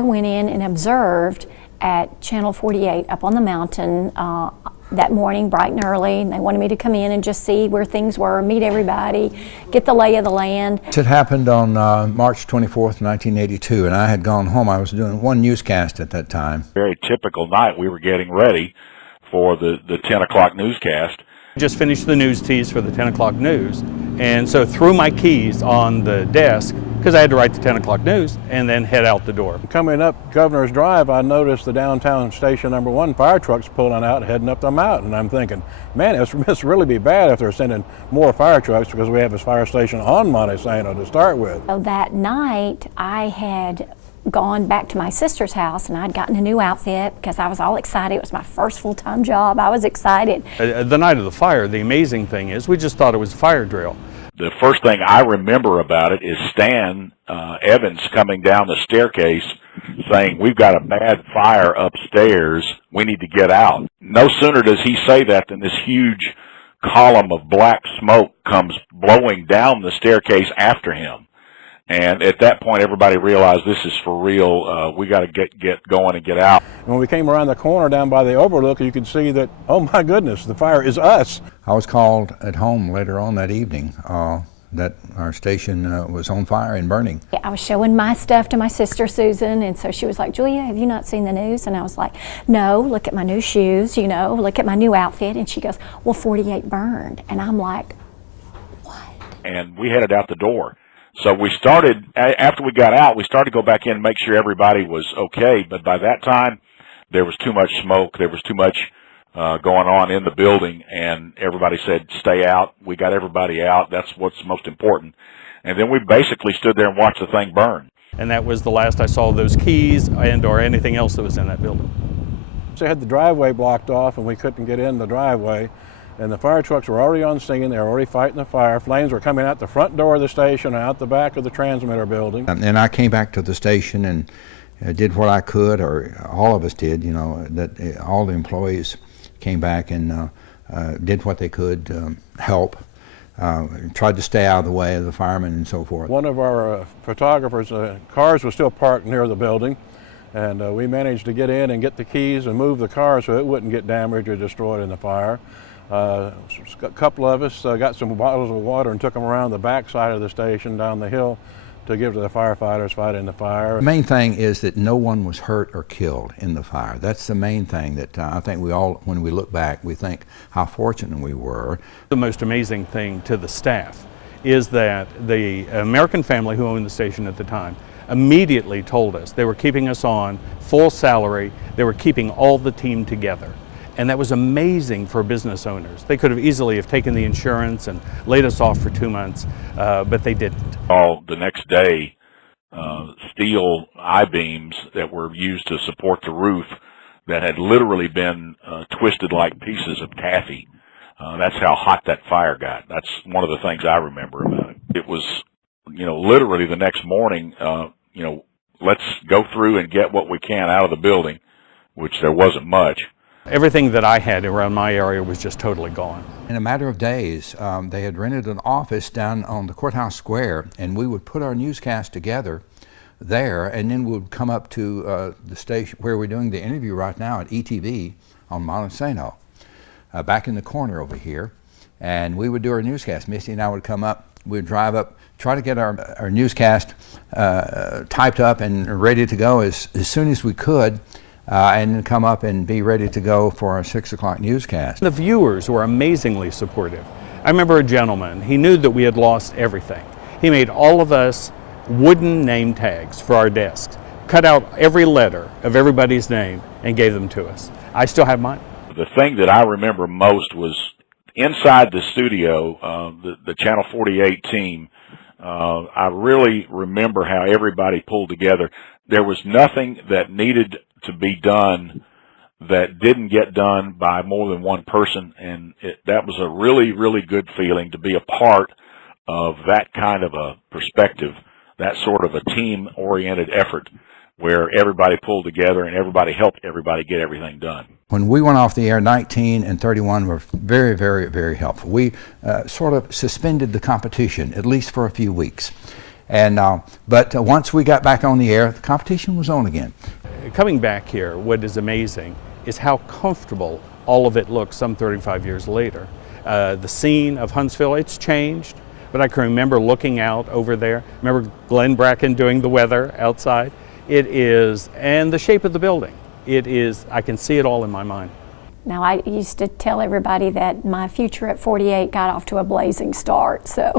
I went in and observed at Channel 48 up on the mountain that morning, bright and early, and they wanted me to come in and just see where things were, meet everybody, get the lay of the land. It happened on March 24th, 1982, and I had gone home. I was doing one newscast at that time. Very typical night. We were getting ready for the 10 o'clock newscast. Just finished the news tease for the 10 o'clock news, and so threw my keys on the desk because I had to write the 10 o'clock news and then head out the door. Coming up Governor's Drive, I noticed the downtown station number 1 fire trucks pulling out, heading up the mountain. I'm thinking, man, this must really be bad if they're sending more fire trucks, because we have this fire station on Montesano to start with. So that night, I had gone back to my sister's house, and I'd gotten a new outfit because I was all excited. It was my first full-time job. I was excited. The night of the fire, the amazing thing is we just thought it was a fire drill. The first thing I remember about it is Stan Evans coming down the staircase saying, "We've got a bad fire upstairs. We need to get out." No sooner does he say that than this huge column of black smoke comes blowing down the staircase after him. And at that point, everybody realized this is for real. We got to get going and get out. When we came around the corner down by the overlook, you could see that, oh my goodness, the fire is us. I was called at home later on that evening that our station was on fire and burning. I was showing my stuff to my sister Susan, and so she was like, "Julia, have you not seen the news?" And I was like, "No, look at my new shoes, you know, look at my new outfit." And she goes, "Well, 48 burned." And I'm like, "What?" And we headed out the door. So we started, after we got out, we started to go back in and make sure everybody was okay. But by that time, there was too much smoke. There was too much going on in the building. And everybody said, "Stay out." We got everybody out. That's what's most important. And then we basically stood there and watched the thing burn. And that was the last I saw of those keys and or anything else that was in that building. So they had the driveway blocked off, and we couldn't get in the driveway. And the fire trucks were already on scene. They were already fighting the fire. Flames were coming out the front door of the station and out the back of the transmitter building. And I came back to the station and did what I could, or all of us did, you know, that all the employees came back and did what they could help, tried to stay out of the way of the firemen and so forth. One of our photographers' cars was still parked near the building, and we managed to get in and get the keys and move the car so it wouldn't get damaged or destroyed in the fire. A couple of us got some bottles of water and took them around the back side of the station down the hill to give to the firefighters fighting the fire. The main thing is that no one was hurt or killed in the fire. That's the main thing that I think we all, when we look back, we think how fortunate we were. The most amazing thing to the staff is that the American family who owned the station at the time immediately told us they were keeping us on full salary. They were keeping all the team together. And that was amazing for business owners. They could have easily have taken the insurance and laid us off for 2 months, but they didn't. The next day, steel I-beams that were used to support the roof that had literally been twisted like pieces of taffy. That's how hot that fire got. That's one of the things I remember about it. It was, you know, literally the next morning, you know, let's go through and get what we can out of the building, which there wasn't much. Everything that I had around my area was just totally gone. In a matter of days, they had rented an office down on the courthouse square, and we would put our newscast together there, and then we would come up to the station where we're doing the interview right now at ETV on Montesano, back in the corner over here, and we would do our newscast. Misty and I would come up, we'd drive up, try to get our newscast typed up and ready to go as soon as we could. And then come up and be ready to go for our 6 o'clock newscast. The viewers were amazingly supportive. I remember a gentleman, he knew that we had lost everything. He made all of us wooden name tags for our desks, cut out every letter of everybody's name and gave them to us. I still have mine. The thing that I remember most was inside the studio, the Channel 48 team. I really remember how everybody pulled together. There was nothing that needed to be done that didn't get done by more than one person, and that was a really, really good feeling to be a part of that kind of a perspective, that sort of a team-oriented effort where everybody pulled together and everybody helped everybody get everything done. When we went off the air, 19 and 31 were very, very, very helpful. We sort of suspended the competition, at least for a few weeks. And but once we got back on the air, the competition was on again. Coming back here, what is amazing is how comfortable all of it looks some 35 years later. The scene of Huntsville, it's changed, but I can remember looking out over there. Remember Glenn Bracken doing the weather outside? It is, and the shape of the building. It is, I can see it all in my mind. Now, I used to tell everybody that my future at 48 got off to a blazing start, so